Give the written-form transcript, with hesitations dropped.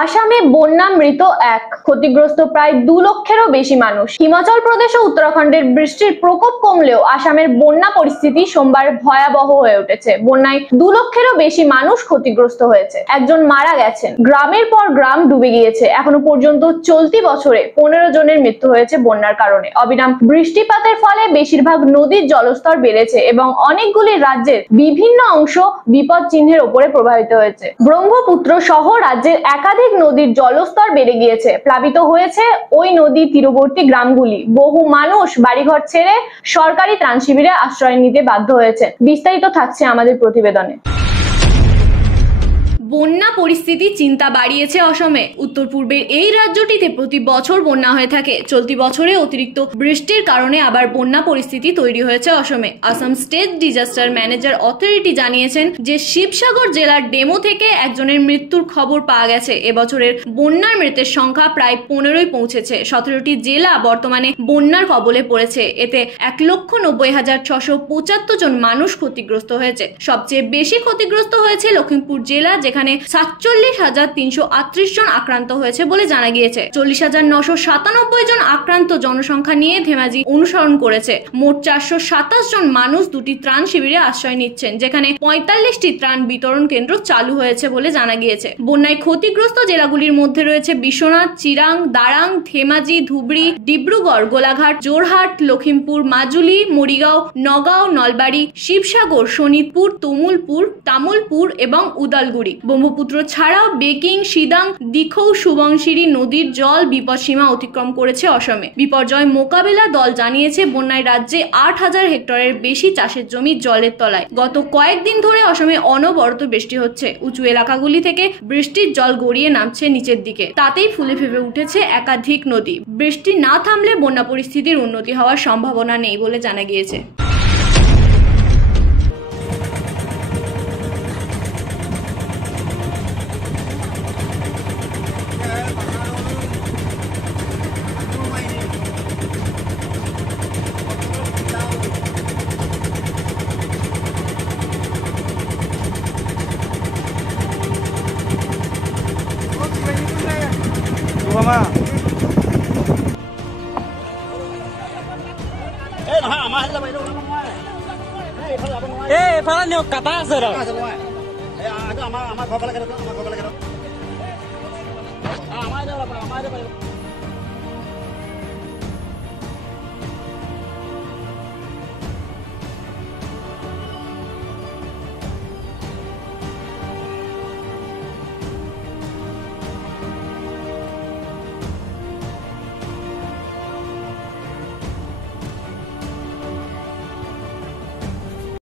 আসামে বন্যা মৃত এক, ক্ষতিগ্রস্ত প্রায় 2 লক্ষেরও বেশি মানুষ। হিমাচল প্রদেশ ও উত্তরাখণ্ডের বৃষ্টির প্রকোপ কমলেও আসামের বন্যা পরিস্থিতি সোমবার ভয়াবহ হয়ে উঠেছে। বন্যায় 2 লক্ষেরও বেশি মানুষ ক্ষতিগ্রস্ত হয়েছে, একজন মারা গেছেন, গ্রামের পর গ্রাম ডুবে গিয়েছে। এখনো পর্যন্ত চলতি বছরে 15 জনের মৃত্যু হয়েছে বন্যার কারণে। অবিরাম বৃষ্টিপাতের ফলে বেশিরভাগ নদীর জলস্তর বেড়েছে এবং অনেকগুলি রাজ্যের বিভিন্ন অংশ বিপদ চিহ্নের উপরে প্রভাবিত হয়েছে। ব্রহ্মপুত্র সহ রাজ্যের একাধিক নদীর জলস্তর বেড়ে গিয়েছে, প্লাবিত হয়েছে ওই নদী তীরবর্তী গ্রামগুলি। বহু মানুষ বাড়িঘর ছেড়ে সরকারি ত্রাণ শিবিরে আশ্রয় নিতে বাধ্য হয়েছে। বিস্তারিত থাকছে আমাদের প্রতিবেদনে। বন্যা পরিস্থিতি চিন্তা বাড়িয়েছে অসমে। উত্তর পূর্বের এই রাজ্যটিতে প্রতি বছর বন্যা হয়ে থাকে। চলতি বছরে অতিরিক্ত বৃষ্টির কারণে আবার বন্যা পরিস্থিতি তৈরি হয়েছে অসমে। Assam state disaster manager authority জানিয়েছেন যে শিবসাগর জেলার ডেমো থেকে একজনের মৃত্যুর খবর পাওয়া গেছে। এবছরের বন্যার মৃতের সংখ্যা প্রায় 15ই পৌঁছেছে। 17টি জেলা বর্তমানে বন্যার কবলে পড়েছে। এতে 1,90,675 জন মানুষ ক্ষতিগ্রস্ত হয়েছে। সবচেয়ে বেশি ক্ষতিগ্রস্ত হয়েছে লখিমপুর জেলা, যেখানে 47,338 জন আক্রান্ত হয়েছে বলে জানা গিয়েছে। 40,997 জন আক্রান্ত জনসংখ্যা নিয়ে ধেমাজি অনুসরণ করেছে। মোট 427 জন মানুষ দুটি ত্রাণ শিবিরে আশ্রয় নিচ্ছেন, যেখানে 45টি ত্রাণ বিতরণ কেন্দ্র চালু হয়েছে বলে জানা গিয়েছে। বন্যায় ক্ষতিগ্রস্ত জেলাগুলির মধ্যে রয়েছে বিশ্বনাথ, চিরাং, দারাং, ধেমাজি, ধুবড়ি, ডিব্রুগড়, গোলাঘাট, জোরহাট, লখিমপুর, মাজুলি, মরিগাঁও, নগাঁও, নলবাড়ি, শিবসাগর, শোনিতপুর, তামুলপুর এবং উদালগুড়ি। ব্রহ্মপুত্র ছাড়াও বেকিং, সিদাং, দিখৌ, সুবংশিরি নদীর জল বিপদসীমা অতিক্রম করেছে অসমে। বিপর্যয় মোকাবেলা দল জানিয়েছে বন্যায় রাজ্যে 8,000 হেক্টরের বেশি চাষের জমি জলের তলায়। গত কয়েকদিন ধরে অসমে অনবরত বৃষ্টি হচ্ছে। উঁচু এলাকাগুলি থেকে বৃষ্টির জল গড়িয়ে নামছে নিচের দিকে, তাতেই ফুলে ফেপে উঠেছে একাধিক নদী। বৃষ্টি না থামলে বন্যা পরিস্থিতির উন্নতি হওয়ার সম্ভাবনা নেই বলে জানা গিয়েছে। Para niyo kata sir. Ama, ama,